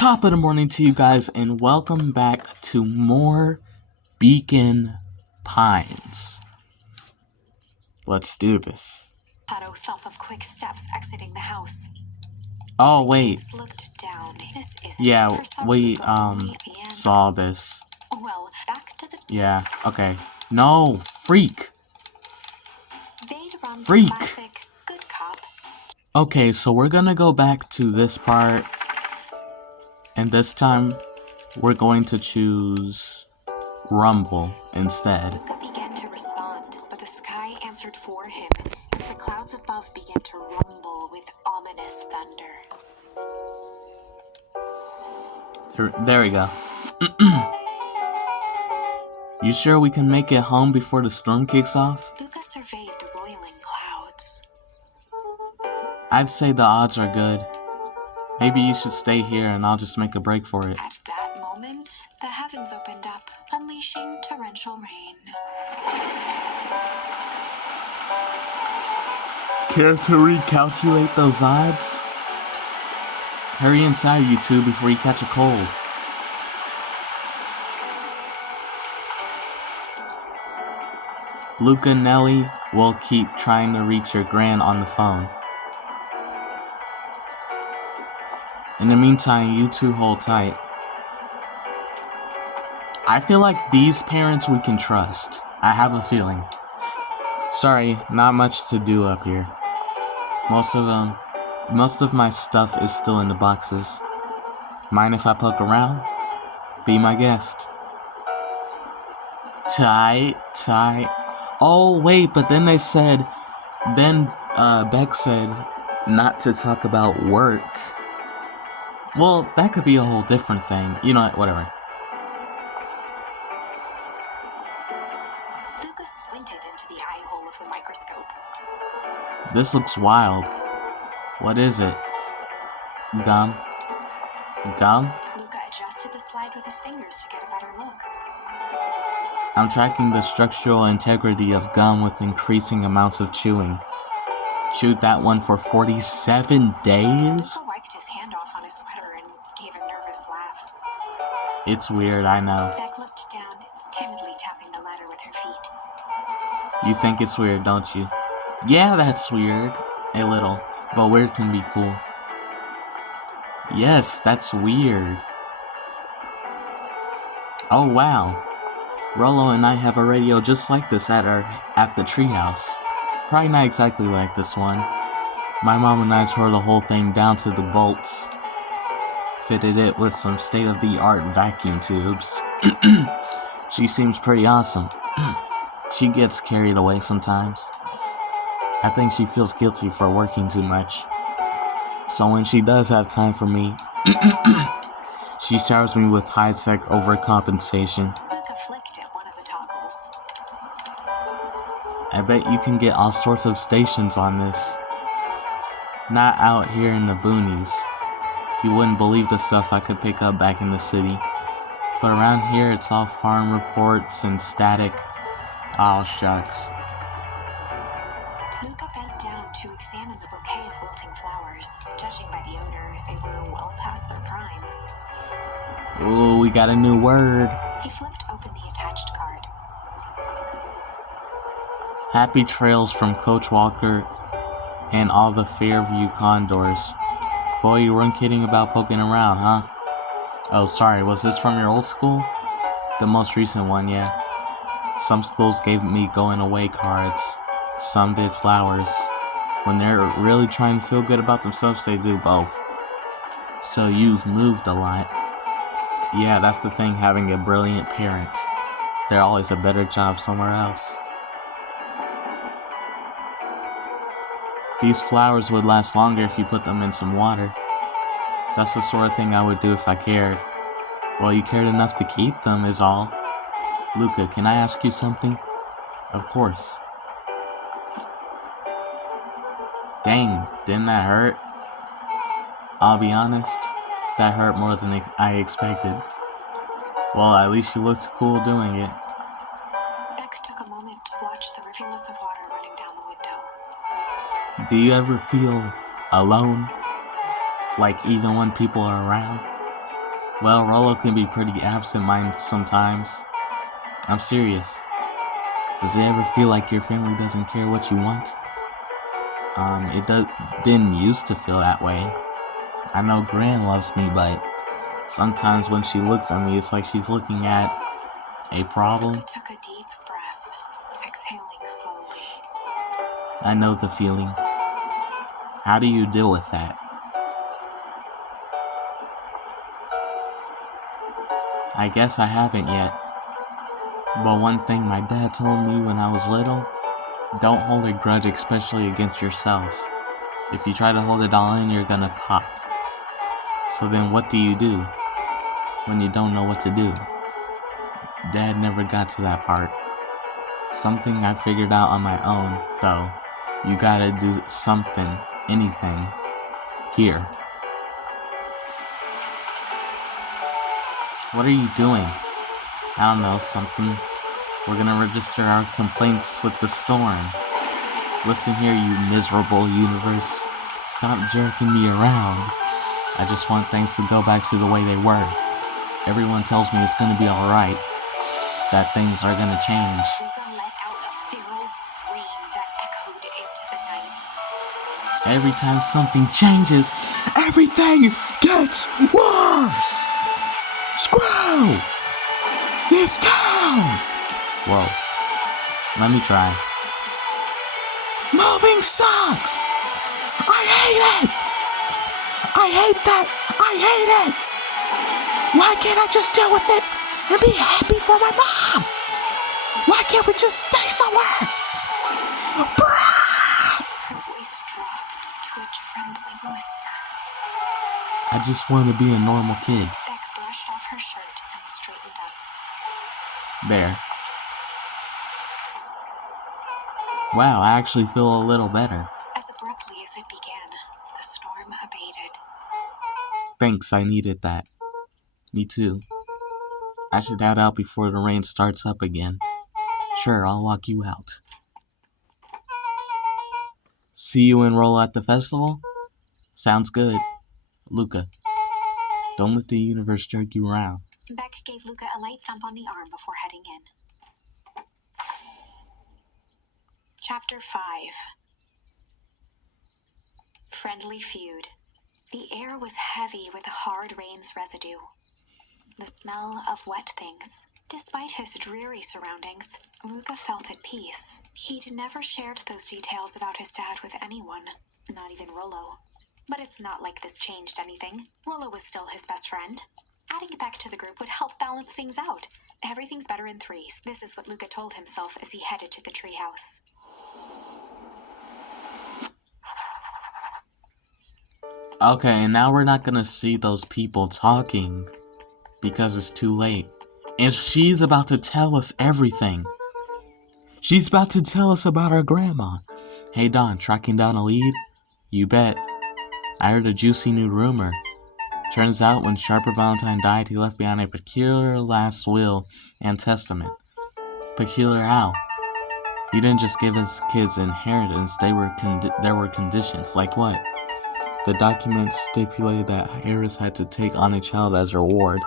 Top of the morning to you guys, and welcome back to more Beacon Pines. Let's do this. Auto thump of quick steps exiting the house. Oh wait, Looked down. This isn't yeah, for some we people, and- saw this. Well, back to the. Yeah, okay. No, freak. They'd run the Freak. classic good cop. Okay, so we're gonna go back to this part, and this time we're going to choose Rumble instead. Luca began to respond, but the sky answered for him as the clouds above began to rumble with ominous thunder. There we go. You sure we can make it home before the storm kicks off? Luca surveyed the roiling clouds. I'd say the odds are good. Maybe you should stay here and I'll just make a break for it. At that moment, the heavens opened up, unleashing torrential rain. Care to recalculate those odds? Hurry inside, you two, before you catch a cold. Luca and Nelly will keep trying to reach your gran on the phone. In the meantime, you two hold tight. I feel like these parents we can trust. I have a feeling. Sorry, not much to do up here. Most of my stuff is still in the boxes. Mind if I poke around? Be my guest. Tight. Oh, wait, but then Beck said not to talk about work. Well, that could be a whole different thing. You know what, whatever. Luca squinted into the eye hole of the microscope. This looks wild. What is it? Gum? Gum? Luca adjusted the slide with his fingers to get a better look. I'm tracking the structural integrity of gum with increasing amounts of chewing. Chewed that one for 47 days? Luca wiped his hand off on his sweater and gave a nervous laugh. It's weird, I know. Beck looked down, timidly tapping the ladder with her feet. You think it's weird, don't you? Yeah, that's weird. A little. But weird can be cool. Yes, that's weird. Oh, wow. Rollo and I have a radio just like this at the treehouse. Probably not exactly like this one. My mom and I tore the whole thing down to the bolts. Fitted it with some state-of-the-art vacuum tubes. She seems pretty awesome. She gets carried away sometimes. I think she feels guilty for working too much. So when she does have time for me, she showers me with high-tech overcompensation. Luca flicked at one of the toggles. I bet you can get all sorts of stations on this. Not out here in the boonies. You wouldn't believe the stuff I could pick up back in the city. But around here it's all farm reports and static. Oh, shucks. Luca bent down to examine the bouquet of wilting flowers. Judging by the odor, they were well past their prime. Ooh, we got a new word. He flipped open the attached card. Happy trails from Coach Walker and all the Fairview Condors. Boy, you weren't kidding about poking around, huh? Oh, sorry, was this from your old school? The most recent one, yeah. Some schools gave me going away cards. Some did flowers. When they're really trying to feel good about themselves, they do both. So you've moved a lot. Yeah, that's the thing, having a brilliant parent. They're always a better job somewhere else. These flowers would last longer if you put them in some water. That's the sort of thing I would do if I cared. Well, you cared enough to keep them is all. Luca, can I ask you something? Of course. Dang, didn't that hurt? I'll be honest, that hurt more than I expected. Well, at least you looked cool doing it. Beck took a moment to watch the rivulets of water running down the window. Do you ever feel alone? Like even when people are around? Well, Rollo can be pretty absent-minded sometimes. I'm serious. Does it ever feel like your family doesn't care what you want? Didn't used to feel that way. I know Gran loves me, but sometimes when she looks at me, it's like she's looking at a problem. Luca took a deep breath, exhaling slowly. I know the feeling. How do you deal with that? I guess I haven't yet. But one thing my dad told me when I was little, don't hold a grudge, especially against yourself. If you try to hold it all in, you're gonna pop. So then what do you do when you don't know what to do? Dad never got to that part. Something I figured out on my own, though. You gotta do something, anything. Here. What are you doing? I don't know, something. We're gonna register our complaints with the storm. Listen here, you miserable universe. Stop jerking me around. I just want things to go back to the way they were. Everyone tells me it's gonna be alright. That things are gonna change. Luca let out a feral scream that echoed into the night. Every time something changes, everything gets worse! Screw this town! Whoa. Let me try. Moving sucks! I hate it! I hate that! I hate it! Why can't I just deal with it and be happy for my mom? Why can't we just stay somewhere? Her voice dropped to a trembling whisper. I just want to be a normal kid. Beck brushed off her shirt and straightened up. There. Wow, I actually feel a little better. As abruptly as it began, the storm abated. Thanks, I needed that. Me too. I should head out before the rain starts up again. Sure, I'll walk you out. See you and Roll at the festival? Sounds good. Luca, don't let the universe jerk you around. Beck gave Luca a light thump on the arm before heading in. Chapter 5. Friendly Feud. The air was heavy with the hard rain's residue. The smell of wet things. Despite his dreary surroundings, Luca felt at peace. He'd never shared those details about his dad with anyone, not even Rollo. But it's not like this changed anything. Rollo was still his best friend. Adding Beck to the group would help balance things out. Everything's better in threes. This is what Luca told himself as he headed to the treehouse. Okay, and now we're not gonna see those people talking because it's too late. And she's about to tell us everything. She's about to tell us about our grandma. Hey Don, tracking down a lead? You bet. I heard a juicy new rumor. Turns out when Sharper Valentine died, he left behind a peculiar last will and testament. Peculiar how? He didn't just give his kids inheritance, there were conditions. Like what? The document stipulated that Harris had to take on a child as a reward.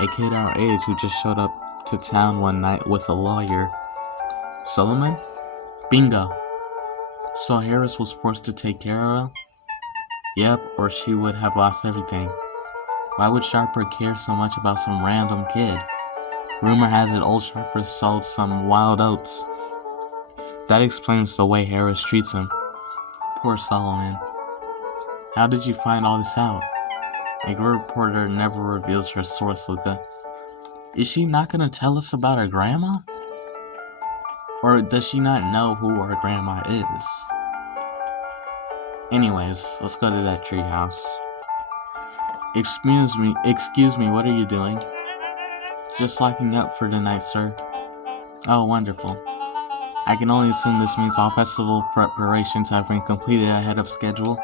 A kid our age who just showed up to town one night with a lawyer. Solomon? Bingo. So Harris was forced to take care of her? Yep, or she would have lost everything. Why would Sharper care so much about some random kid? Rumor has it old Sharper sold some wild oats. That explains the way Harris treats him. Poor Solomon. How did you find all this out? A good reporter never reveals her source, Luca. Is she not gonna tell us about her grandma? Or does she not know who her grandma is? Anyways, let's go to that treehouse. Excuse me, what are you doing? Just locking up for the night, sir. Oh, wonderful. I can only assume this means all festival preparations have been completed ahead of schedule.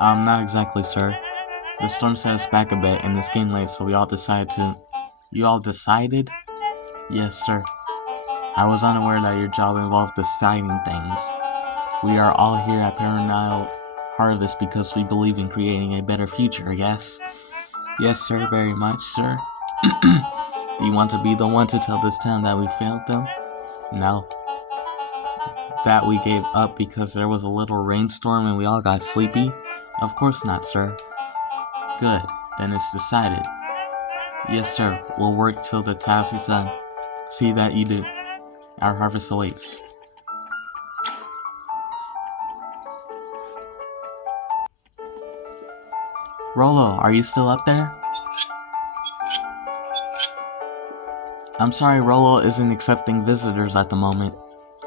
Not exactly, sir. The storm set us back a bit and it's getting late, so we all decided to... You all decided? Yes, sir. I was unaware that your job involved deciding things. We are all here at Perennial Harvest because we believe in creating a better future, yes? Yes, sir, very much, sir. Do you want to be the one to tell this town that we failed them? No. That we gave up because there was a little rainstorm and we all got sleepy? Of course not, sir. Good. Then it's decided. Yes, sir. We'll work till the task is done. See that you do. Our harvest awaits. Rolo, are you still up there? I'm sorry, Rolo isn't accepting visitors at the moment.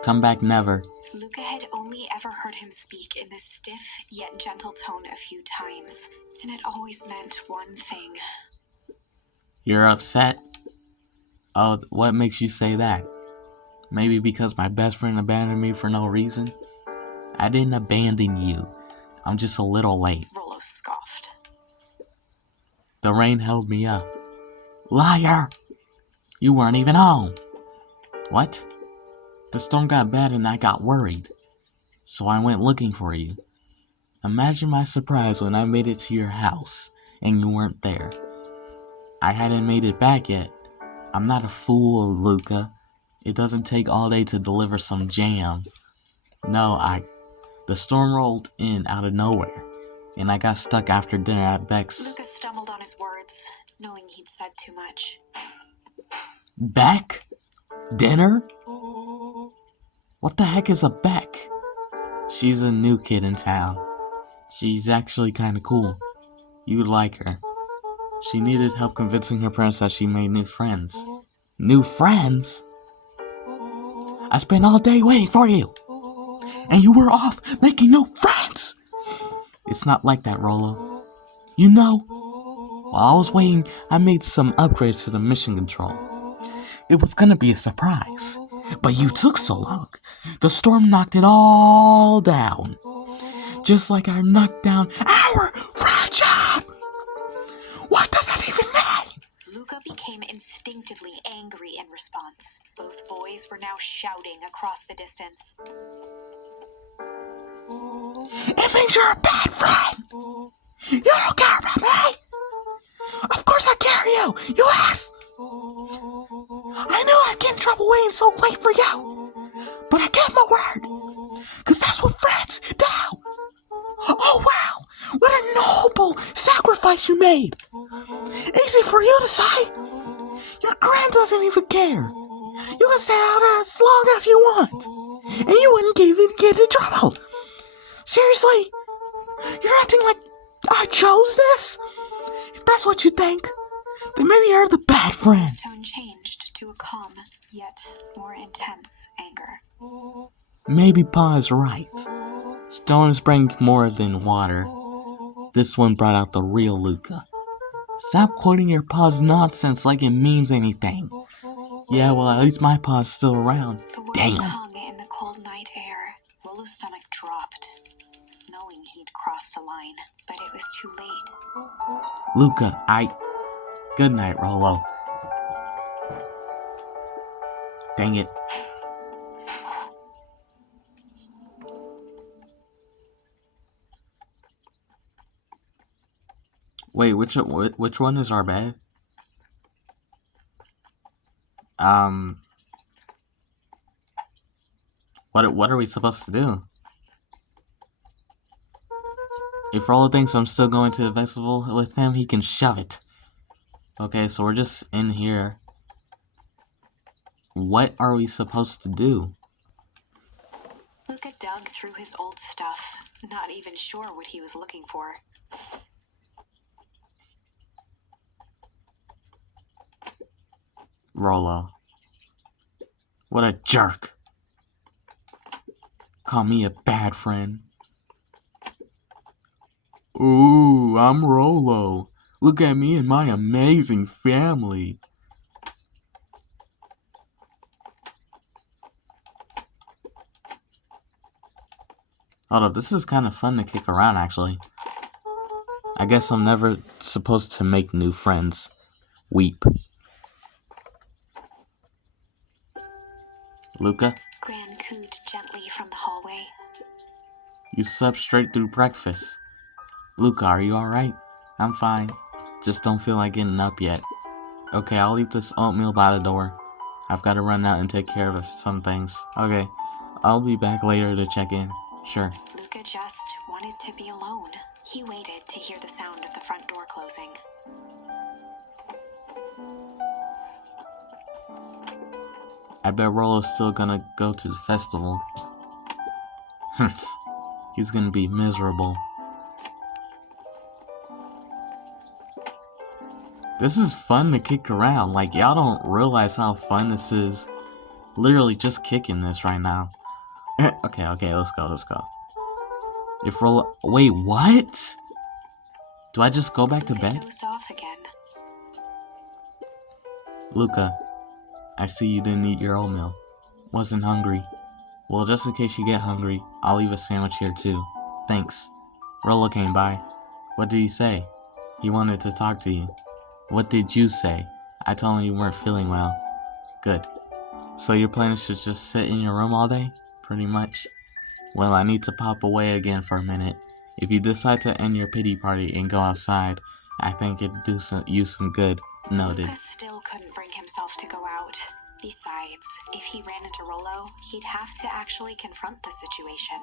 Come back never. Luca had only ever heard him speak in this stiff yet gentle tone a few times, and it always meant one thing. You're upset? Oh, what makes you say that? Maybe because my best friend abandoned me for no reason? I didn't abandon you. I'm just a little late. Rolo scoffed. The rain held me up. Liar! You weren't even home. What? The storm got bad and I got worried. So I went looking for you. Imagine my surprise when I made it to your house and you weren't there. I hadn't made it back yet. I'm not a fool, Luca. It doesn't take all day to deliver some jam. No, the storm rolled in out of nowhere, and I got stuck after dinner at Beck's. Luca stumbled on his words, knowing he'd said too much. Beck? Dinner? What the heck is a Beck? She's a new kid in town. She's actually kinda cool. You'd like her. She needed help convincing her parents that she made new friends. New friends? I spent all day waiting for you! And you were off making new friends! It's not like that, Rolo. You know, while I was waiting, I made some upgrades to the mission control. It was gonna be a surprise, but you took so long. The storm knocked it all down. Just like I knocked down our friendship! What does that even mean? Luca became instinctively angry in response. Both boys were now shouting across the distance. It means you're a bad friend! You don't care about me! Of course I care you! You ass! I knew I'd get in trouble waiting so late for you! But I gave my word! Cause that's what friends do! Oh wow! What a noble sacrifice you made! Easy for you to say! Your grand doesn't even care! You can stay out as long as you want! And you wouldn't even get in trouble! Seriously? You're acting like I chose this? If that's what you think, then maybe you're the bad friend. His tone changed to a calm, yet more intense anger. Maybe Pa is right. Stones bring more than water. This one brought out the real Luca. Stop quoting your Pa's nonsense like it means anything. Yeah, well, at least my Pa's still around. The words Damn. hung in the cold night air. Rolo's stomach dropped, knowing he'd crossed a line, but it was too late. Luca, Good night, Rolo. Dang it. Wait, which one is our bed? What are we supposed to do? If Rolo thinks I'm still going to the festival with him, he can shove it. Okay, so we're just in here. What are we supposed to do? Luca dug through his old stuff, not even sure what he was looking for. Rolo. What a jerk. Call me a bad friend. Ooh, I'm Rolo. Look at me and my amazing family. Hold up, this is kind of fun to kick around, actually. I guess I'm never supposed to make new friends. Weep. Luca? Gran cooed gently from the hallway. You slept straight through breakfast. Luca, are you alright? I'm fine. Just don't feel like getting up yet. Okay, I'll leave this oatmeal by the door. I've got to run out and take care of some things. Okay, I'll be back later to check in. Sure. Luca just wanted to be alone. He waited to hear the sound of the front door closing. I bet Rollo's still gonna go to the festival. He's gonna be miserable. This is fun to kick around. Like, y'all don't realize how fun this is. Literally just kicking this right now. Okay, let's go. If Rollo... Wait, what? Do I just go back to bed? Dozed off again. Luca, I see you didn't eat your oatmeal. Wasn't hungry. Well, just in case you get hungry, I'll leave a sandwich here too. Thanks. Rollo came by. What did he say? He wanted to talk to you. What did you say? I told him you weren't feeling well. Good. So your plan is to just sit in your room all day? Pretty much. Well, I need to pop away again for a minute. If you decide to end your pity party and go outside, I think it'd do you some good. Noted. Lucas still couldn't bring himself to go out. Besides, if he ran into Rollo, he'd have to actually confront the situation.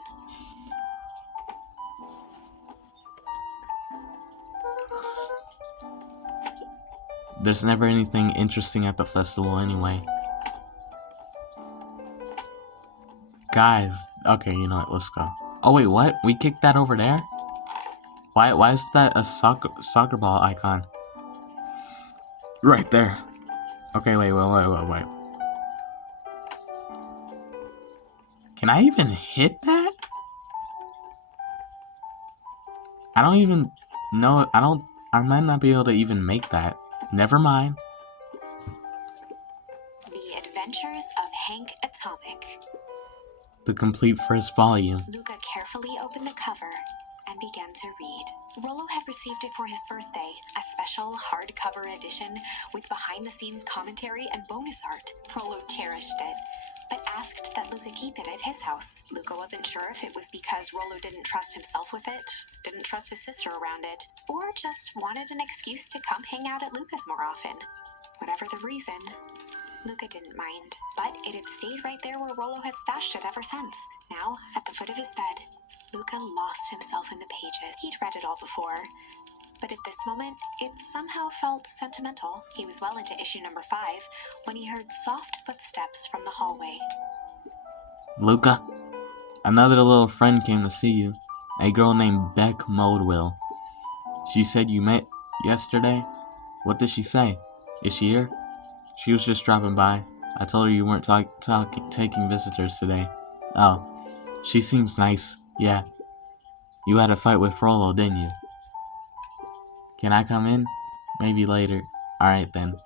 There's never anything interesting at the festival anyway. Guys, okay, you know what, let's go. Oh wait, what? We kicked that over there? Why is that a soccer ball icon? Right there. Okay, wait. Can I even hit that? I don't even know. I might not be able to even make that. Never mind. The Adventures of Hank Atomic. The complete first volume. Luca carefully opened the cover and began to read. Rollo had received it for his birthday, a special hardcover edition with behind-the-scenes commentary and bonus art. Rollo cherished it, but asked that Luca keep it at his house. Luca wasn't sure if it was because Rollo didn't trust himself with it, didn't trust his sister around it, or just wanted an excuse to come hang out at Luca's more often. Whatever the reason, Luca didn't mind, but it had stayed right there where Rollo had stashed it ever since. Now, at the foot of his bed, Luca lost himself in the pages. He'd read it all before, but at this moment, it somehow felt sentimental. He was well into issue number 5 when he heard soft footsteps from the hallway. Luca, another little friend came to see you. A girl named Beck Modewell. She said you met yesterday. What did she say? Is she here? She was just dropping by. I told her you weren't taking visitors today. Oh, she seems nice. Yeah. You had a fight with Frollo, didn't you? Can I come in? Maybe later. Alright then.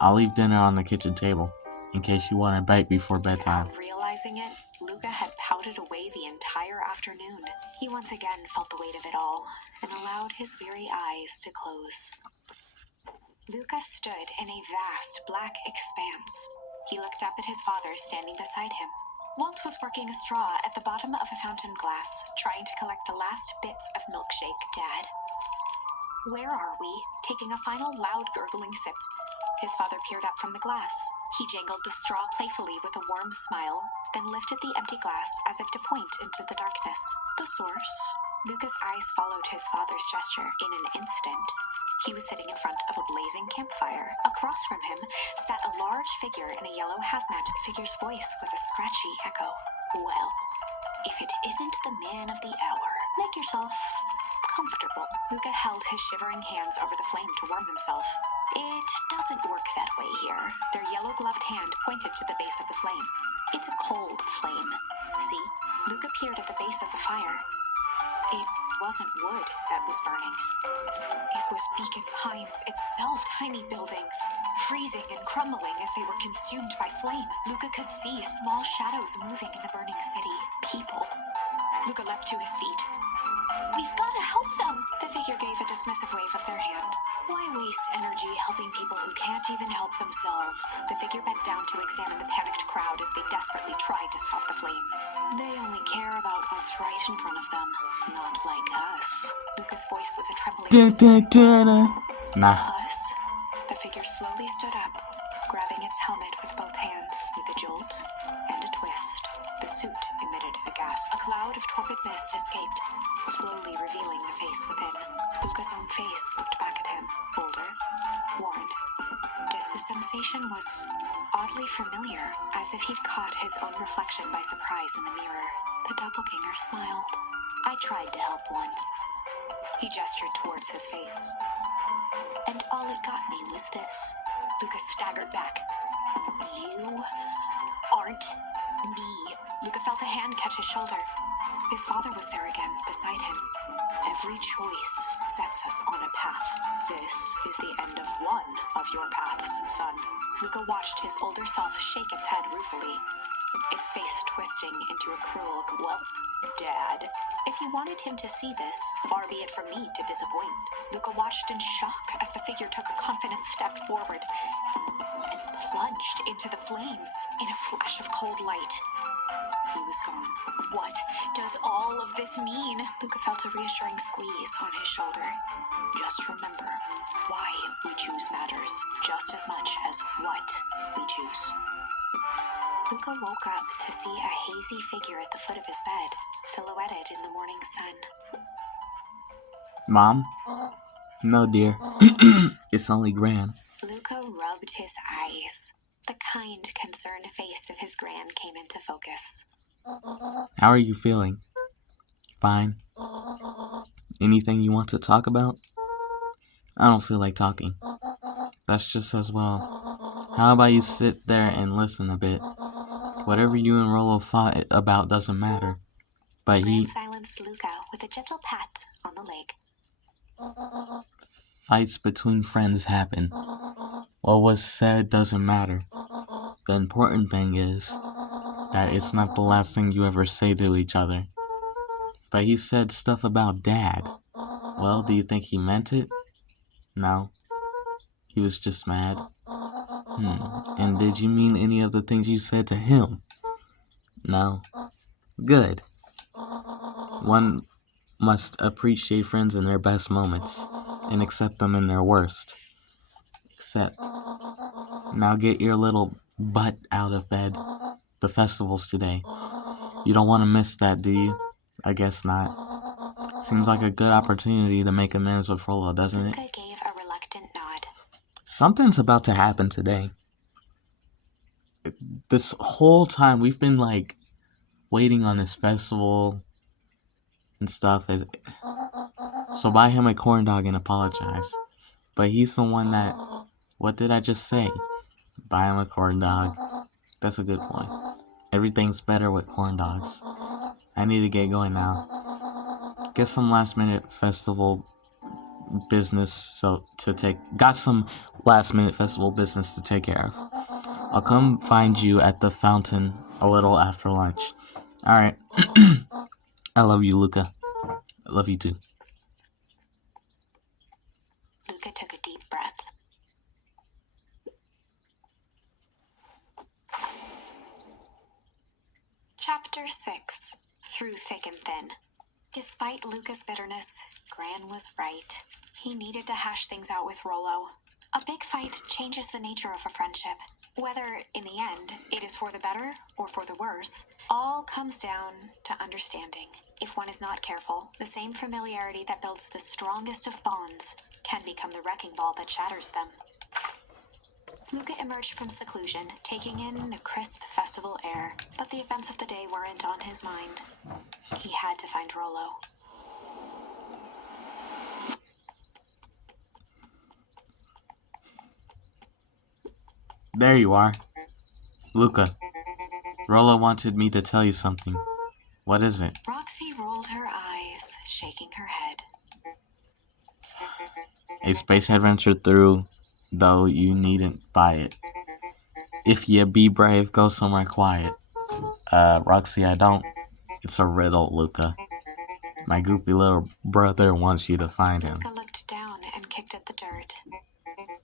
I'll leave dinner on the kitchen table, in case you want a bite before bedtime. Without realizing it, Luca had pouted away the entire afternoon. He once again felt the weight of it all, and allowed his weary eyes to close. Luca stood in a vast black expanse. He looked up at his father standing beside him. Walt was working a straw at the bottom of a fountain glass, trying to collect the last bits of milkshake. Dad, where are we? Taking a final loud gurgling sip. His father peered up from the glass. He jangled the straw playfully with a warm smile, then lifted the empty glass as if to point into the darkness. The source? Luca's eyes followed his father's gesture in an instant. He was sitting in front of a blazing campfire. Across from him sat a large figure in a yellow hazmat. The figure's voice was a scratchy echo. Well, if it isn't the man of the hour. Make yourself comfortable. Luca held his shivering hands over the flame to warm himself. It doesn't work that way here. Their yellow-gloved hand pointed to the base of the flame. It's a cold flame. See? Luca peered at the base of the fire. It wasn't wood that was burning. It was Beacon Pines itself, tiny buildings, freezing and crumbling as they were consumed by flame. Luca could see small shadows moving in the burning city. People. Luca leapt to his feet. We've got to help them! The figure gave a dismissive wave of their hand. Why waste energy helping people who can't even help themselves? The figure bent down to examine the panicked crowd as they desperately tried to stop the flames. They only care about what's right in front of them, not like us. Luca's voice was a trembling whisper. Nah. Plus, the figure slowly stood up, grabbing its helmet with both hands. With a jolt and a twist, the suit emitted a gasp. A cloud of torpid mist escaped, slowly revealing the face within. Luca's own face looked back at him, older, worn. The sensation was oddly familiar, as if he'd caught his own reflection by surprise in the mirror. The doppelganger smiled. I tried to help once. He gestured towards his face. And all it got me was this. Luca staggered back. You aren't me. Luca felt a hand catch his shoulder. His father was there again, beside him. Every choice sets us on a path. This is the end of one of your paths, son. Luca watched his older self shake its head ruefully, its face twisting into a cruel whelp. Dad, if you wanted him to see this, far be it from me to disappoint. Luca watched in shock as the figure took a confident step forward and plunged into the flames in a flash of cold light. He was gone. What does all of this mean? Luca felt a reassuring squeeze on his shoulder. Just remember, why we choose matters just as much as what we choose. Luca woke up to see a hazy figure at the foot of his bed, silhouetted in the morning sun. Mom? No, dear. It's only Gran. Luca rubbed his eyes. The kind, concerned face of his Gran came into focus. How are you feeling? Fine. Anything you want to talk about? I don't feel like talking. That's just as well. How about you sit there and listen a bit? Whatever you and Rollo fought about doesn't matter. But Gran silenced Luca with a gentle pat on the leg. Fights between friends happen. What was said doesn't matter. The important thing is that it's not the last thing you ever say to each other. But he said stuff about Dad. Well, do you think he meant it? No. He was just mad. And did you mean any of the things you said to him? No. Good. One must appreciate friends in their best moments and accept them in their worst. Except, now get your little butt out of bed. The festival's today. You don't want to miss that, do you? I guess not. Seems like a good opportunity to make amends with Rollo, doesn't it? Luca gave a reluctant nod. Something's about to happen today. This whole time we've been waiting on this festival and stuff. So buy him a corn dog and apologize. But he's the one that... What did I just say? Buy him a corn dog. That's a good point. Everything's better with corn dogs. I need to get going now. Get some last minute festival business got some last minute festival business to take care of. I'll come find you at the fountain a little after lunch. Alright. I love you, Luca. I love you too. Luca took a deep breath. Chapter 6. Through Thick and Thin. Despite Luca's bitterness, Gran was right. He needed to hash things out with Rollo. A big fight changes the nature of a friendship. Whether, in the end, it is for the better or for the worse, all comes down to understanding. If one is not careful, the same familiarity that builds the strongest of bonds can become the wrecking ball that shatters them. Luca emerged from seclusion, taking in the crisp festival air, but the events of the day weren't on his mind. He had to find Rollo. There you are. Luca, Rollo wanted me to tell you something. What is it? Roxy rolled her eyes, shaking her head. A space adventure through, though you needn't buy it. If you be brave, go somewhere quiet. Roxy, I don't. It's a riddle, Luca. My goofy little brother wants you to find him. Luca looked down and kicked at the dirt.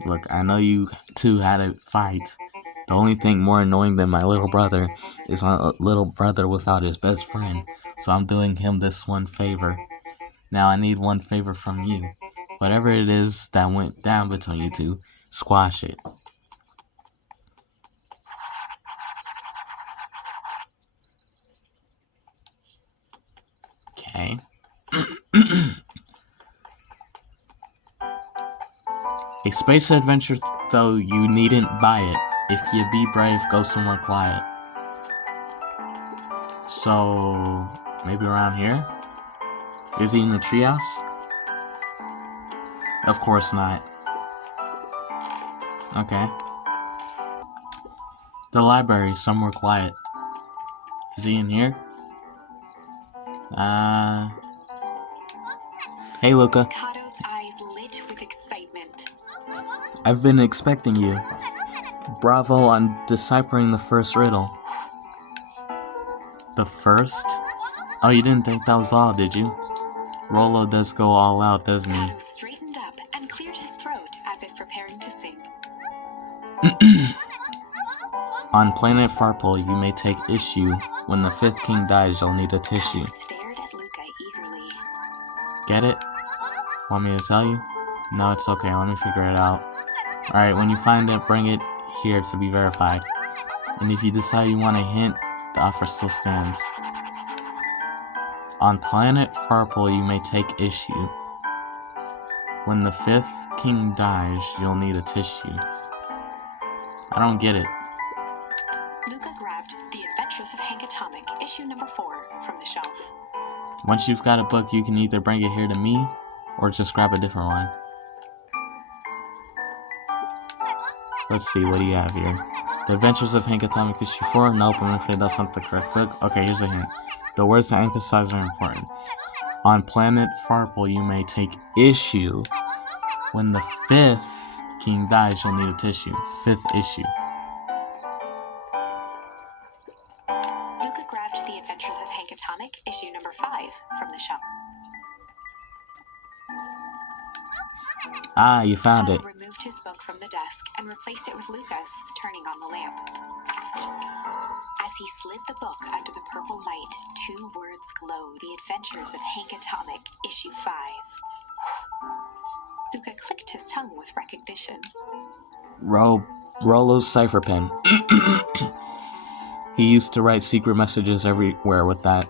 Look, I know you two had a fight. The only thing more annoying than my little brother is my little brother without his best friend. So I'm doing him this one favor. Now I need one favor from you. Whatever it is that went down between you two, squash it. Okay. A space adventure, though you needn't buy it. If you be brave, go somewhere quiet. So, maybe around here? Is he in the treehouse? Of course not. Okay. The library, somewhere quiet. Is he in here? Hey, Luca. Kato's eyes lit with excitement. I've been expecting you. Bravo on deciphering the first riddle. The first? Oh, you didn't think that was all, did you? Rollo does go all out, doesn't he? Kato straightened up and cleared his throat as if preparing to sing. On planet Farpole, you may take issue. When the fifth king dies, you'll need a tissue. Kato stared at Luca eagerly. Get it? Want me to tell you? No, it's okay. Let me figure it out. Alright, when you find it, bring it here to be verified. And if you decide you want a hint, the offer still stands. On planet Farpole, you may take issue. When the fifth king dies, you'll need a tissue. I don't get it. Luca grabbed The Adventures of Hank Atomic, issue number 4, from the shelf. Once you've got a book, you can either bring it here to me, or just grab a different one. Let's see, what do you have here? The Adventures of Hank Atomic, issue 4? Nope, I'm afraid that's not the correct book. Okay, here's a hint. The words to emphasize are important. On planet Farpole, you may take issue. When the fifth king dies, you'll need a tissue. Fifth issue. Luca grabbed The Adventures of Hank Atomic, issue number 5, from the shelf. Ah, you found it. Kato removed his book from the desk and replaced it with Luca's, turning on the lamp. As he slid the book under the purple light, 2 words glow. The Adventures of Hank Atomic, issue 5. Luca clicked his tongue with recognition. Rollo's cipher pen. He used to write secret messages everywhere with that.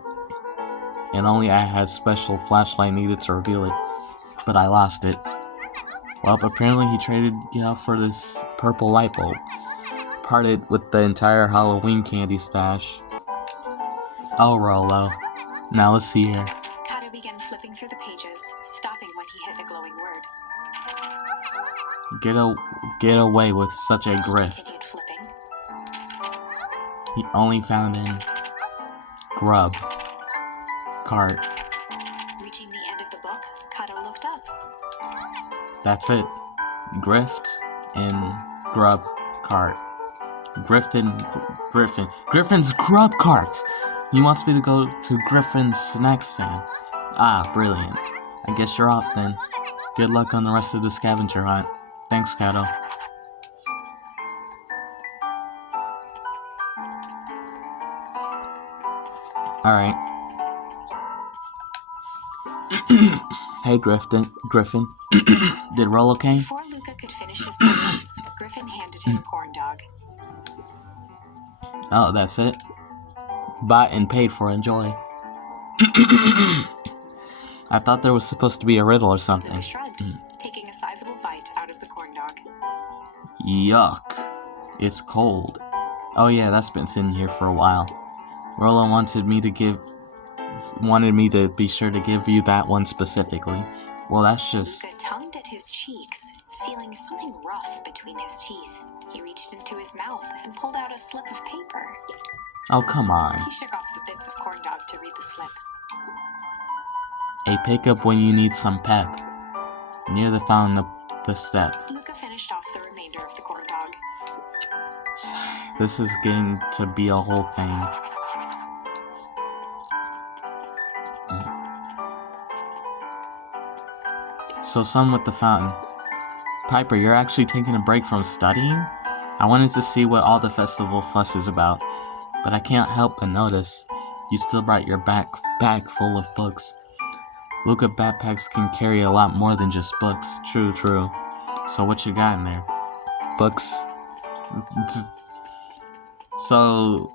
And only I had special flashlight needed to reveal it. But I lost it. Well, apparently he traded it out for this purple light bulb. Parted with the entire Halloween candy stash. Oh, Rollo. Now let's see here. Kato began flipping through the pages, stopping when he hit a glowing word. Get away with such a He grift. continued flipping. He only found in grub cart. Reaching the end of the book, Kato looked up. That's it. Grift and grub cart. Griffin's grub cart. He wants me to go to Griffin's snack stand. Ah, brilliant. I guess you're off then. Good luck on the rest of the scavenger hunt. Thanks, Kato. Alright. Hey, Griffin. Did Rollo came? Before Luca could finish his sentence, Griffin handed him a corn dog. Oh, that's it? Bought and paid for, enjoy. I thought there was supposed to be a riddle or something. Luca shrugged, taking a sizable bite out of the corn dog. Yuck. It's cold. Oh yeah, that's been sitting here for a while. Rollo wanted me to be sure to give you that one specifically. Well, that's just... Luca tongued at his cheeks, feeling something rough between his teeth. He reached into his mouth and pulled out a slip of paper. Oh, come on. He shook off the bits of corn dog to read the slip. A pickup when you need some pep. Near the fountain up the step. Luca finished off the remainder of the corn dog. This is getting to be a whole thing. So some with the fountain. Piper, you're actually taking a break from studying? I wanted to see what all the festival fuss is about, but I can't help but notice you still brought your bag full of books. Luca backpacks can carry a lot more than just books. True. So what you got in there? Books. So,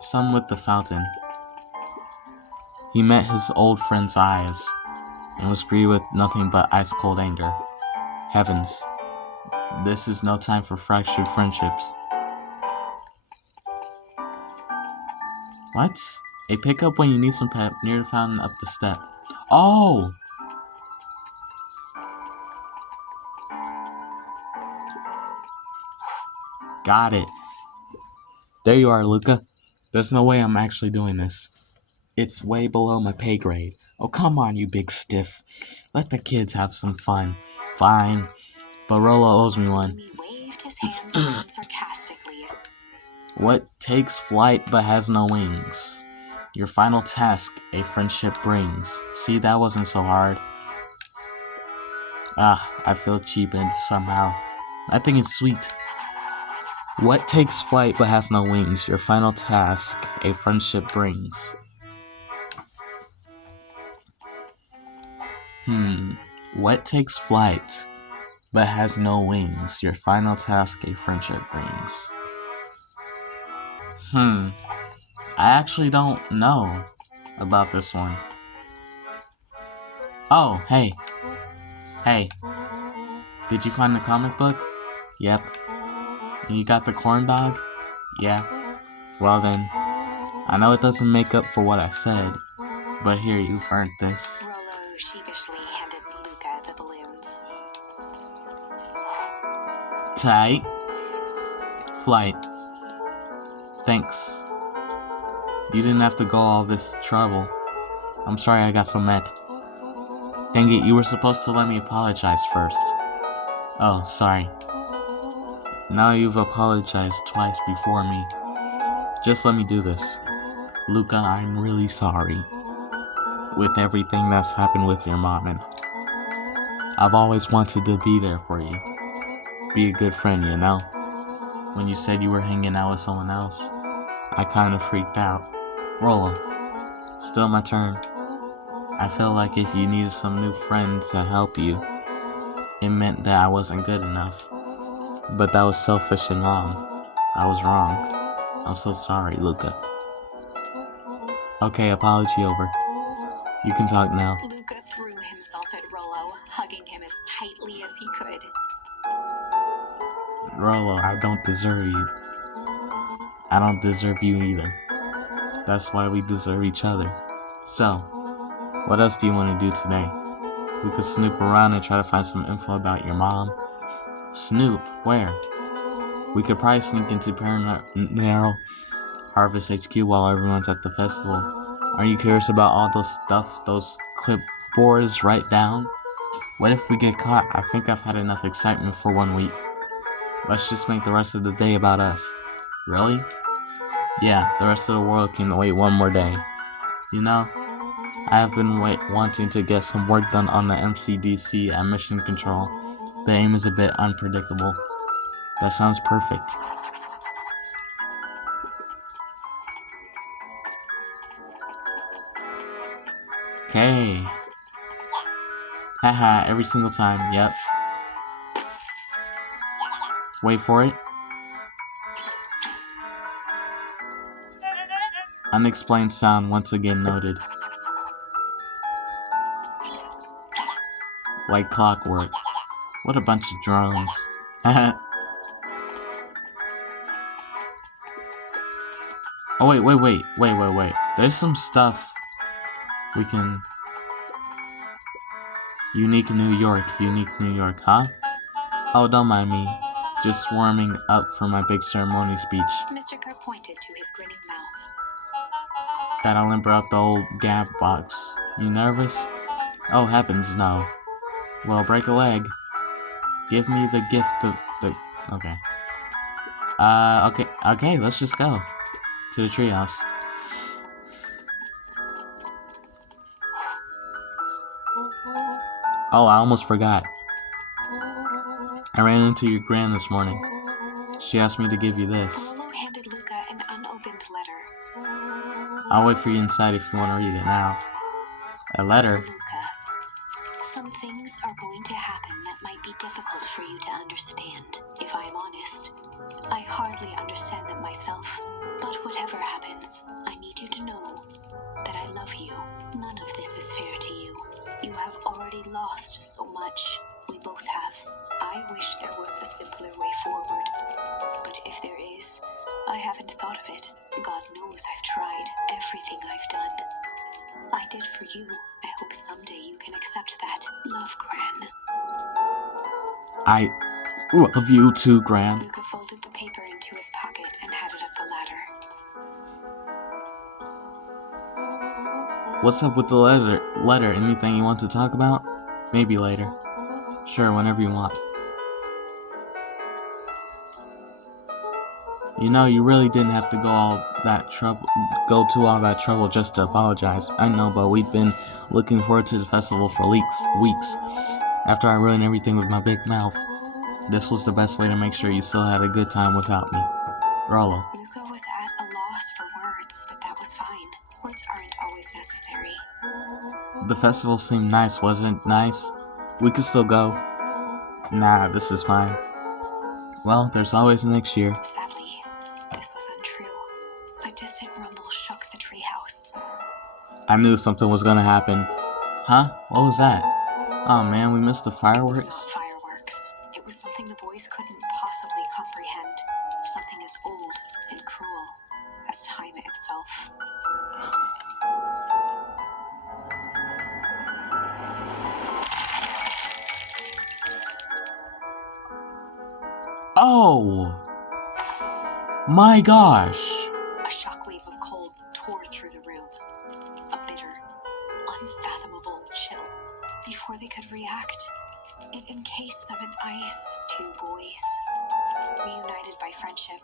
some with the fountain. He met his old friend's eyes and was greeted with nothing but ice-cold anger. Heavens, this is no time for fractured friendships. What? A pickup when you need some pep near the fountain up the step. Oh! Got it. There you are, Luca. There's no way I'm actually doing this. It's way below my pay grade. Oh, come on, you big stiff. Let the kids have some fun. Fine. But Rolo owes me one. He waved his hands around sarcastically. What takes flight but has no wings? Your final task a friendship brings. See, that wasn't so hard. I feel cheapened somehow. I think it's sweet. What takes flight but has no wings? Your final task a friendship brings. What takes flight but has no wings? Your final task a friendship brings. I actually don't know about this one. Oh, hey. Did you find the comic book? Yep. And you got the corn dog? Yeah. Well then, I know it doesn't make up for what I said, but here, you've earned this. Rolo sheepishly handed Luca the balloons. Tight. Flight. Thanks. You didn't have to go all this trouble. I'm sorry I got so mad. Dang it, you were supposed to let me apologize first. Oh, sorry. Now you've apologized twice before me. Just let me do this. Luca, I'm really sorry. With everything that's happened with your mom, and I've always wanted to be there for you. Be a good friend, you know? When you said you were hanging out with someone else, I kind of freaked out. Rolo. Still my turn. I felt like if you needed some new friend to help you, it meant that I wasn't good enough. But that was selfish and wrong. I was wrong. I'm so sorry, Luca. Okay, apology over. You can talk now. Luca threw himself at Rolo, hugging him as tightly as he could. Rolo, I don't deserve you. I don't deserve you either. That's why we deserve each other. So, what else do you want to do today? We could snoop around and try to find some info about your mom. Snoop? Where? We could probably sneak into Paranarrow Harvest HQ while everyone's at the festival. Are you curious about all those stuff those clipboards write down? What if we get caught? I think I've had enough excitement for 1 week. Let's just make the rest of the day about us. Really? Yeah, the rest of the world can wait 1 more day. You know, I have been wanting to get some work done on the MCDC at Mission Control. The aim is a bit unpredictable. That sounds perfect. Okay. Haha, every single time, yep. Wait for it. Unexplained sound once again noted. Like clockwork. What a bunch of drones. Oh, wait. There's some stuff we can... Unique New York, huh? Oh, don't mind me. Just warming up for my big ceremony speech. Mr. Kerr pointed to his grinning mouth. Gotta limber up the old gab box. You nervous? Oh, heavens, no. Well, break a leg. Give me the gift of the... Okay. Okay, let's just go. To the treehouse. Oh, I almost forgot. I ran into your gran this morning. She asked me to give you this. Rolo handed Luca an unopened letter. I'll wait for you inside if you want to read it now. A letter? Luca, for you to understand, if I am honest. I hardly understand them myself, but whatever happens, I need you to know that I love you. None of this is fair to you. You have already lost so much. We both have. I wish there was a simpler way forward. But if there is, I haven't thought of it. God knows I've tried everything I've done. I did for you. I hope someday you can accept that. Love, Gran. I love you too, Gran. Luca folded the paper into his pocket and headed up the ladder. What's up with the letter? Anything you want to talk about? Maybe later. Sure, whenever you want. You know, you really didn't have to go to all that trouble just to apologize. I know, but we've been looking forward to the festival for weeks. After I ruined everything with my big mouth, this was the best way to make sure you still had a good time without me. Rollo. Luca was at a loss for words, but that was fine. Words aren't always necessary. The festival seemed nice, wasn't it nice? We could still go. Nah, this is fine. Well, there's always next year. Sadly, this was untrue. A distant rumble shook the treehouse. I knew something was gonna happen. Huh? What was that? Oh man, we missed the fireworks? It was not fireworks. It was something the boys couldn't possibly comprehend. Something as old and cruel as time itself. Oh! My gosh! A shockwave of cold tore through the room. A bitter, unfathomable chill. Before they could react, it encased them in ice. Two boys, reunited by friendship,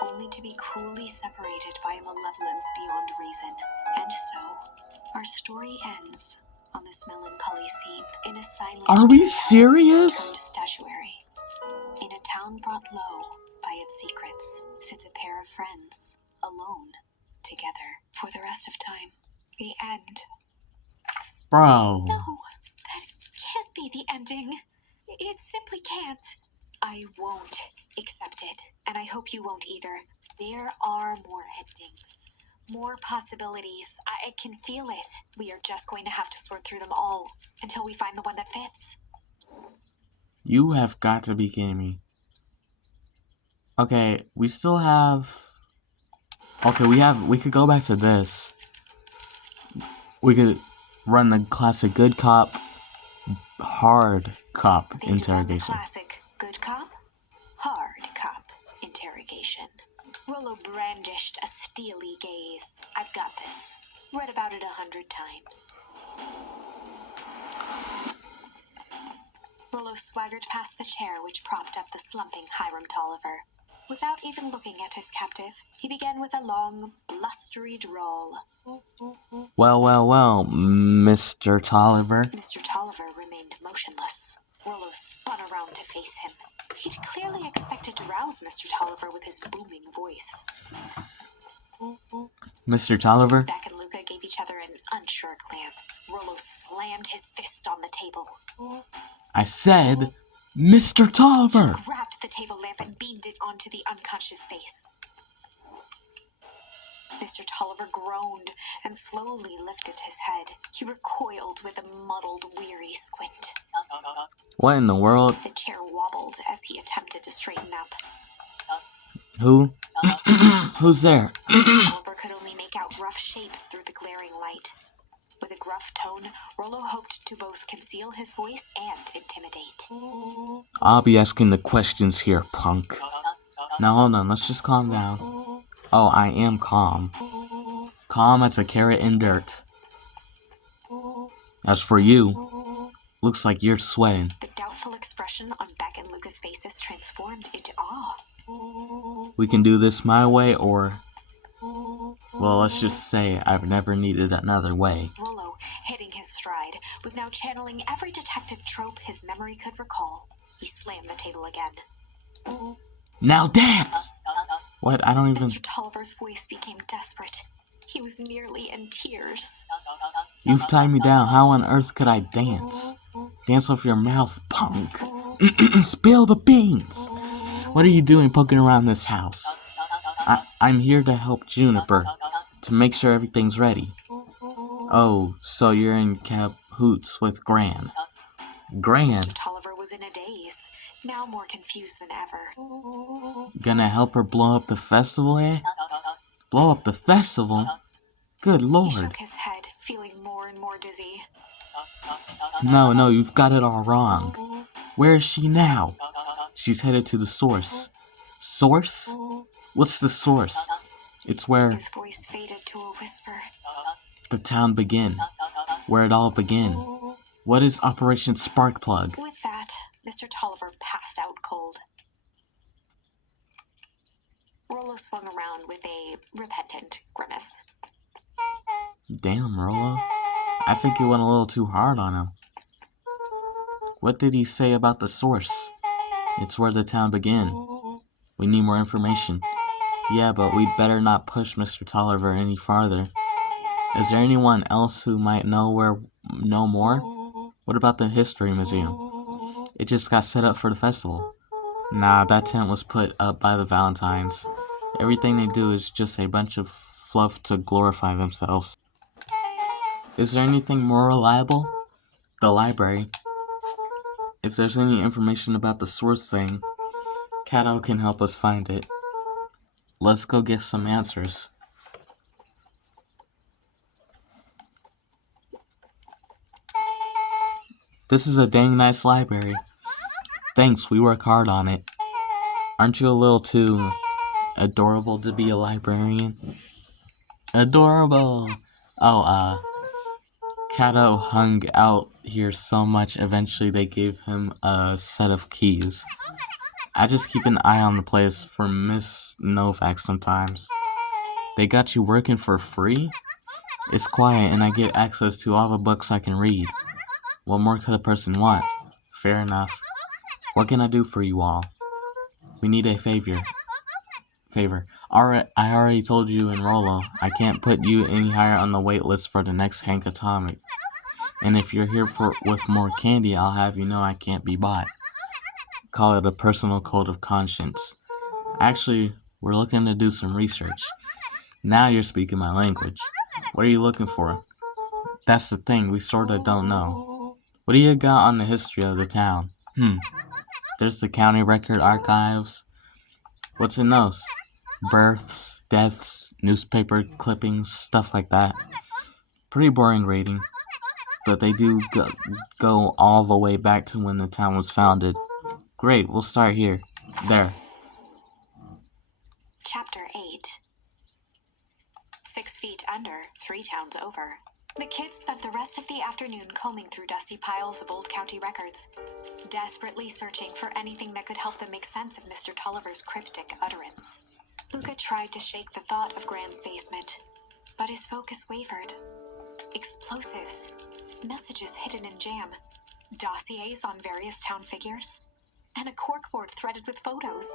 only to be cruelly separated by a malevolence beyond reason. And so, our story ends on this melancholy scene in a silent Are we treehouse serious? turned statuary. In a town brought low by its secrets sits a pair of friends, alone, together, for the rest of time. The end. Bro. No, that can't be the ending. It simply can't. I won't accept it, and I hope you won't either. There are more endings, more possibilities. I can feel it. We are just going to have to sort through them all until we find the one that fits. You have got to be kidding me. Okay, we still have... Okay, we could go back to this. We could run the classic good cop, hard cop interrogation. Classic good cop, hard cop interrogation. Rollo brandished a steely gaze. I've got this. Read about it 100 times. Rollo swaggered past the chair which propped up the slumping Hiram Tolliver. Without even looking at his captive, he began with a long, blustery drawl. Well, Mr. Tolliver. Mr. Tolliver remained motionless. Rollo spun around to face him. He'd clearly expected to rouse Mr. Tolliver with his booming voice. Mr. Tolliver? Beck and Luca gave each other an unsure glance. Rollo slammed his fist on the table. I said, Mr. Tolliver! He grabbed the table lamp and beamed it onto the unconscious face. Mr. Tolliver groaned and slowly lifted his head. He recoiled with a muddled, weary squint. What in the world? The chair wobbled as he attempted to straighten up. Who? Who's there? Tolliver could only make out rough shapes through the glaring light. With a gruff tone, Rollo hoped to both conceal his voice and intimidate. I'll be asking the questions here, punk. Now hold on, let's just calm down. Oh, I am calm. Calm as a carrot in dirt. As for you, looks like you're sweating. The doubtful expression on Beck and Luca's faces transformed into awe. We can do this my way, or... Well, let's just say I've never needed another way. Rollo, hitting his stride, was now channeling every detective trope his memory could recall. He slammed the table again. Now dance! What? I don't even... Mr. Tolliver's voice became desperate. He was nearly in tears. You've tied me down. How on earth could I dance? Dance with your mouth, punk. Spill the beans! What are you doing poking around this house? I'm here to help Juniper, to make sure everything's ready. Oh, so you're in cahoots with Gran. Gran? Mr. Tolliver was in a daze, now more confused than ever. Gonna help her blow up the festival, eh? Blow up the festival? Good He lord. shook his head, feeling more and more dizzy. No, you've got it all wrong. Where is she now? She's headed to the source. Source? What's the source? It's where His voice faded to a whisper. the town began. Where it all began. What is Operation Sparkplug? With that, Mr. Tolliver passed out cold. Rollo swung around with a repentant grimace. Damn, Rollo. I think you went a little too hard on him. What did he say about the source? It's where the town began. We need more information. Yeah, but we'd better not push Mr. Tolliver any farther. Is there anyone else who might know more? What about the History Museum? It just got set up for the festival. Nah, that tent was put up by the Valentines. Everything they do is just a bunch of fluff to glorify themselves. Is there anything more reliable? The library. If there's any information about the source thing, Kato can help us find it. Let's go get some answers. This is a dang nice library. Thanks, we work hard on it. Aren't you a little too adorable to be a librarian? Adorable! Oh, Kato hung out here so much, eventually they gave him a set of keys. I just keep an eye on the place for Miss Novak sometimes. They got you working for free? It's quiet and I get access to all the books I can read. What more could a person want? Fair enough. What can I do for you all? We need a favor. I already told you in Rollo, I can't put you any higher on the wait list for the next Hank Atomic. And if you're here with more candy, I'll have you know I can't be bought. Call it a personal code of conscience. Actually, we're looking to do some research. Now you're speaking my language. What are you looking for? That's the thing, we sorta don't know. What do you got on the history of the town? There's the county record archives. What's in those? Births, deaths, newspaper clippings, stuff like that. Pretty boring reading, but they do go all the way back to when the town was founded. Great, we'll start here. There. Chapter 8. 6 feet under, 3 towns over. The kids spent the rest of the afternoon combing through dusty piles of old county records, desperately searching for anything that could help them make sense of Mr. Tolliver's cryptic utterance. Luca tried to shake the thought of Gran's basement, but his focus wavered. Explosives, messages hidden in jam, dossiers on various town figures, and a corkboard threaded with photos.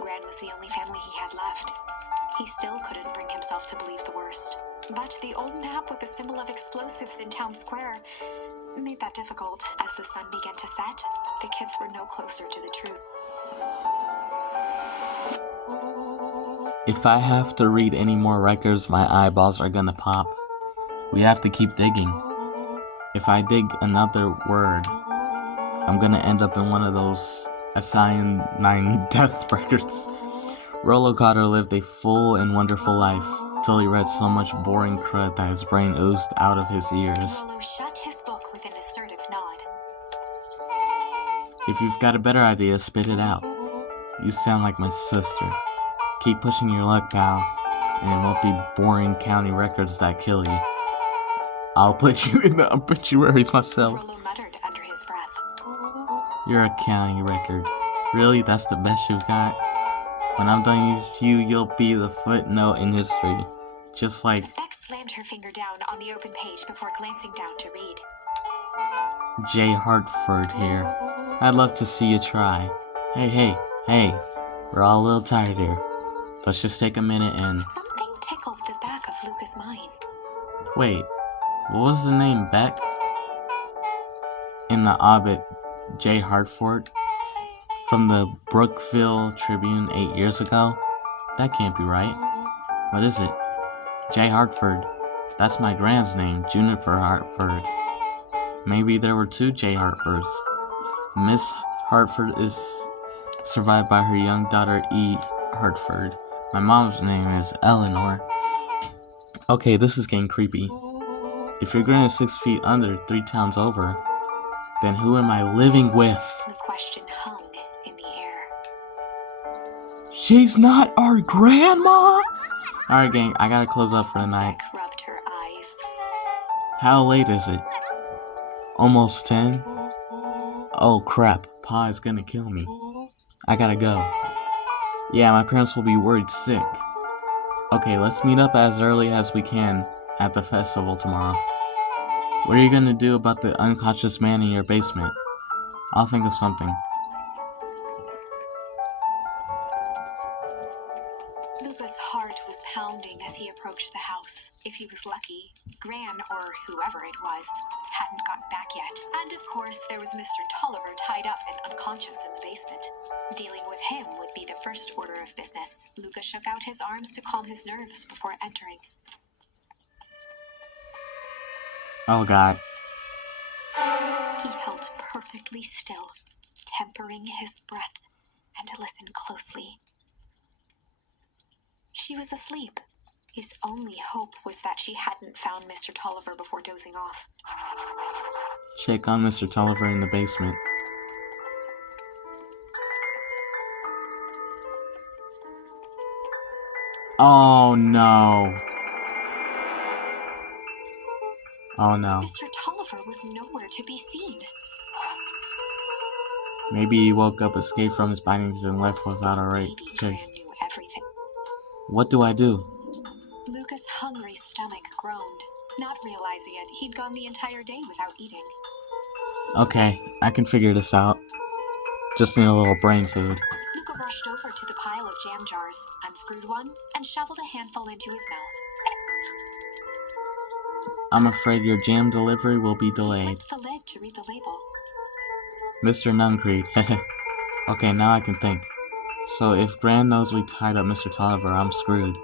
Gran was the only family he had left. He still couldn't bring himself to believe the worst. But the old map with the symbol of explosives in town square made that difficult. As the sun began to set, the kids were no closer to the truth. If I have to read any more records, my eyeballs are gonna pop. We have to keep digging. If I dig another word, I'm gonna end up in one of those assigned death records. Rollo Cotter lived a full and wonderful life, till he read so much boring crud that his brain oozed out of his ears. Rollo shut his book with an assertive nod. If you've got a better idea, spit it out. You sound like my sister. Keep pushing your luck, pal, and it won't be boring county records that kill you. I'll put you in the obituaries myself. Rollo muttered under his breath. You're a county record. Really? That's the best you got? When I'm done with you, you'll be the footnote in history. Just like Beck slammed her finger down on the open page before glancing down to read. J. Hartford here. I'd love to see you try. Hey. We're all a little tired here. Let's just take a minute and... Something tickled the back of Luca's mind. Wait, what was the name Beck? In the Orbit, J. Hartford from the Brookville Tribune 8 years ago? That can't be right. What is it? J. Hartford. That's my grand's name, Juniper Hartford. Maybe there were 2 J. Hartfords. Miss Hartford is survived by her young daughter, E. Hartford. My mom's name is Eleanor. Okay, this is getting creepy. If your grand is 6 feet under 3 towns over, then who am I living with? The question hung in the air. She's not our grandma? Alright, gang, I gotta close up for the night. Beck rubbed her eyes. How late is it? Almost 10? Oh crap, Pa is gonna kill me. I gotta go. Yeah, my parents will be worried sick. Okay, let's meet up as early as we can at the festival tomorrow. What are you gonna do about the unconscious man in your basement? I'll think of something. Luca's heart was pounding as he approached the house. If he was lucky, Gran, or whoever it was, hadn't gotten back yet. And of course, there was Mr. Tolliver tied up and unconscious in the basement. Dealing with him would be the first order of business. Luca shook out his arms to calm his nerves before entering. Oh god. He held perfectly still, tempering his breath, and listened closely. She was asleep. His only hope was that she hadn't found Mr. Tolliver before dozing off. Check on Mr. Tolliver in the basement. Oh no. Oh no. Mr. Tolliver was nowhere to be seen. Maybe he woke up, escaped from his bindings, and left without a right Maybe chase. Gran knew everything. What do I do? Luca's hungry stomach groaned. Not realizing it, he'd gone the entire day without eating. Okay, I can figure this out. Just need a little brain food. Luca rushed over to the pile of jam jars, unscrewed one, and shoveled a handful into his mouth. I'm afraid your jam delivery will be He delayed. flipped the lid to read the label. Mr. Nuncreed. Okay, now I can think. So if Gran knows we tied up Mr. Tolliver, I'm screwed.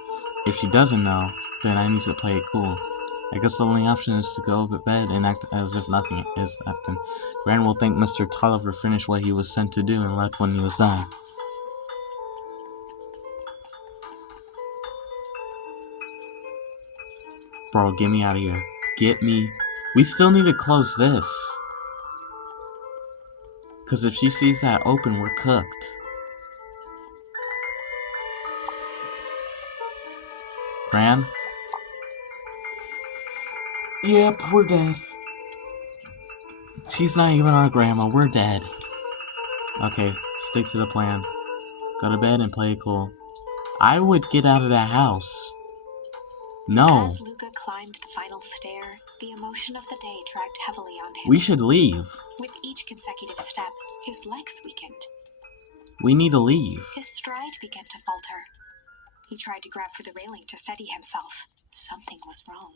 If she doesn't know, then I need to play it cool. I guess the only option is to go to bed and act as if nothing is happened. Gran will think Mr. Tolliver finished what he was sent to do and left when he was done. Bro, get me out of here. Get me. We still need to close this. Because if she sees that open, we're cooked. Gran? Yep, we're dead. She's not even our grandma. We're dead. Okay, stick to the plan. Go to bed and play it cool. I would get out of that house. No. As Luca climbed the final stair, the emotion of the day dragged heavily on him. We should leave. With each consecutive step, his legs weakened. We need to leave. His stride began to falter. He tried to grab for the railing to steady himself. Something was wrong.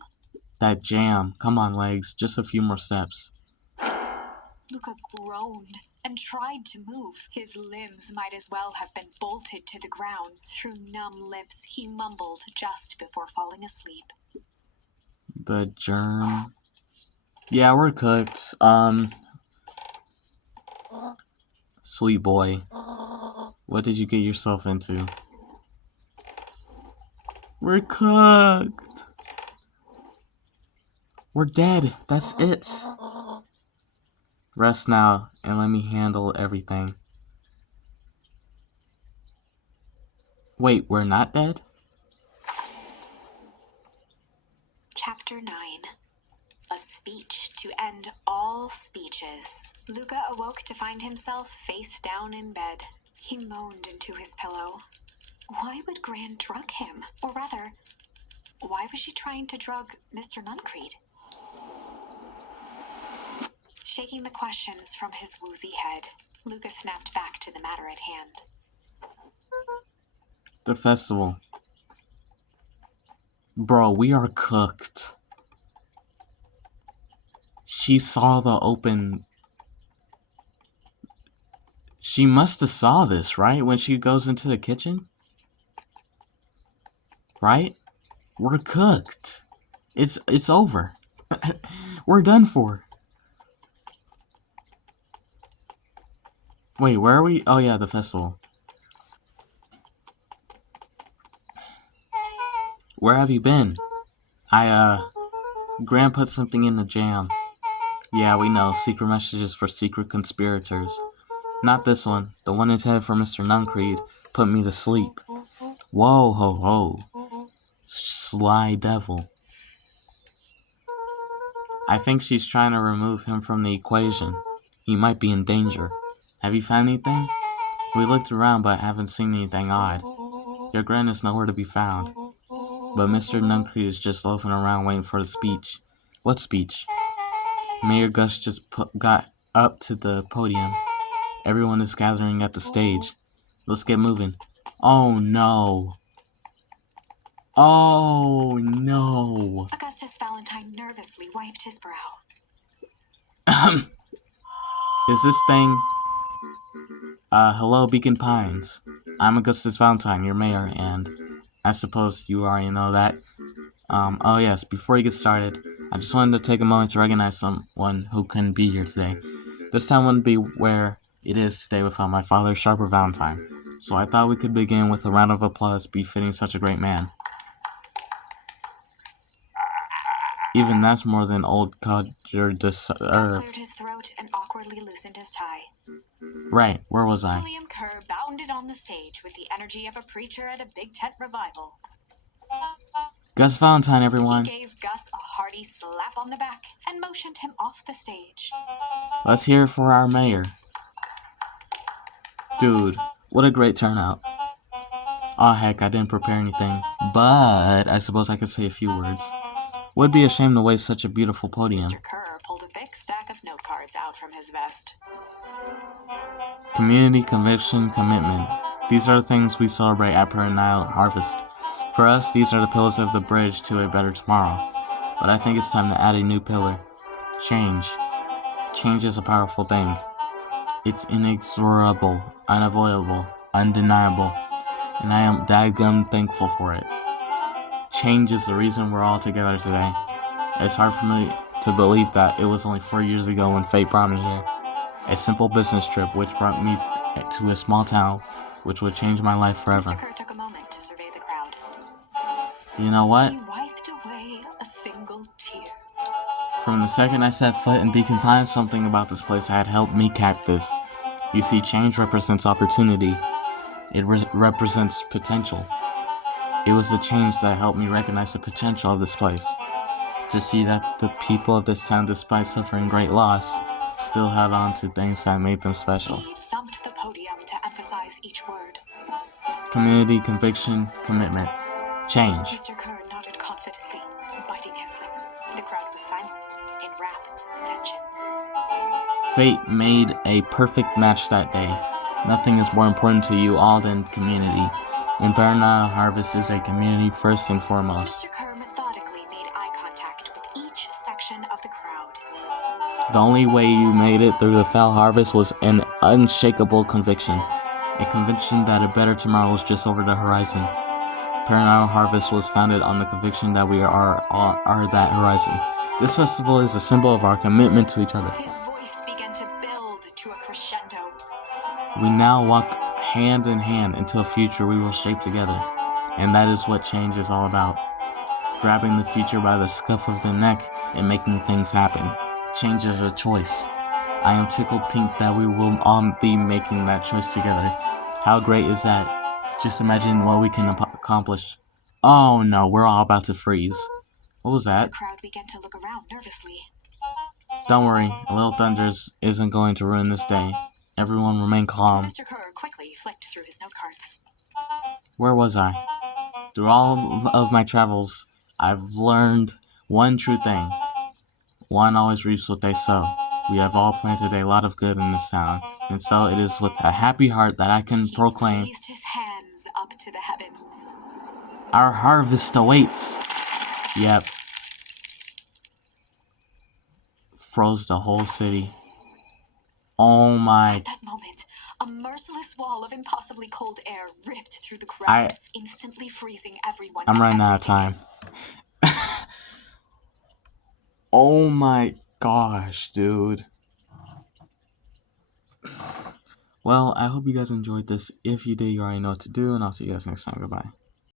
That jam. Come on, legs. Just a few more steps. Luca groaned and tried to move. His limbs might as well have been bolted to the ground. Through numb lips, he mumbled just before falling asleep. The germ. Yeah, we're cooked. Sweet boy. What did you get yourself into? We're cooked. We're dead. That's it. Rest now and let me handle everything. Wait, we're not dead? Chapter 9. A speech to end all speeches. Luca awoke to find himself face down in bed. He moaned into his pillow. Why would Gran drug him? Or rather, why was she trying to drug Mr. Nuncreed? Shaking the questions from his woozy head, Luca snapped back to the matter at hand. The festival. Bro, we are cooked. She saw the open She must have saw this, right? When she goes into the kitchen? Right? We're cooked. It's over. We're done for. Wait, where are we? Oh yeah, the festival. Where have you been? Gran put something in the jam. Yeah, we know. Secret messages for secret conspirators. Not this one. The one intended for Mr. Nuncreed put me to sleep. Whoa, ho, ho. Sly devil. I think she's trying to remove him from the equation. He might be in danger. Have you found anything? We looked around but haven't seen anything odd. Your Gran is nowhere to be found. But Mr. Nuncreed is just loafing around waiting for the speech. What speech? Mayor Gus just got up to the podium. Everyone is gathering at the stage. Let's get moving. Oh no. Oh no. Augustus Valentine nervously wiped his brow. Is this thing... hello, Beacon Pines. I'm Augustus Valentine, your mayor, and I suppose you already know that. Oh yes, before you get started, I just wanted to take a moment to recognize someone who couldn't be here today. This town wouldn't be where it is today without my father, Sharper Valentine. So I thought we could begin with a round of applause befitting such a great man. Even that's more than old Codger deserved. Gus cleared his throat and awkwardly loosened his tie. Right, where was I? William Kerr bounded on the stage with the energy of a preacher at a big tent revival. Gus Valentine, everyone. He gave Gus a hearty slap on the back and motioned him off the stage. Let's hear it for our mayor. Dude, what a great turnout. Aw heck, I didn't prepare anything, but I suppose I could say a few words. Would be a shame to waste such a beautiful podium. Mr. Kerr pulled a big stack of note cards out from his vest. Community, conviction, commitment. These are the things we celebrate at Perennial Harvest. For us, these are the pillars of the bridge to a better tomorrow. But I think it's time to add a new pillar. Change. Change is a powerful thing. It's inexorable, unavoidable, undeniable, and I am daggum thankful for it. Change is the reason we're all together today. It's hard for me to believe that it was only 4 years ago when fate brought me here. A simple business trip which brought me to a small town which would change my life forever. Mr. Kerr took a moment to survey the crowd. You know what? He wiped away a single tear. From the second I set foot in Beacon Pines, something about this place had held me captive. You see, change represents opportunity. It represents potential. It was the change that helped me recognize the potential of this place. To see that the people of this town, despite suffering great loss, still held on to things that made them special. He thumped the podium to emphasize each word. Community, conviction, commitment. Change. Mr. Kerr nodded confidently, biting his lip. The crowd was silent, in rapt attention. Fate made a perfect match that day. Nothing is more important to you all than community. And Perennial Harvest is a community first and foremost. Mr. Kerr methodically made eye contact with each section of the crowd. The only way you made it through the foul harvest was an unshakable conviction. A conviction that a better tomorrow was just over the horizon. Perennial Harvest was founded on the conviction that we are that horizon. This festival is a symbol of our commitment to each other. His voice began to build to a crescendo. We now walk hand in hand into a future we will shape together. And that is what change is all about. Grabbing the future by the scuff of the neck and making things happen. Change is a choice. I am tickled pink that we will all be making that choice together. How great is that? Just imagine what we can accomplish. Oh no, we're all about to freeze. What was that? The crowd began to look around nervously. Don't worry, a little thunder isn't going to ruin this day. Everyone remain calm. Mr. Kerr quickly flicked through his note cards. Where was I? Through all of my travels, I've learned one true thing. One always reaps what they sow. We have all planted a lot of good in this town, and so it is with a happy heart that I can proclaim, He raised his hands up to the heavens. our harvest awaits. Yep. Froze the whole city. Oh my. At that moment, a A merciless wall of impossibly cold air ripped through the crowd, instantly freezing everyone. I'm and running out of everything. time. Oh my gosh, dude. Well, I hope you guys enjoyed this. If you did, you already know what to do, and I'll see you guys next time. Goodbye.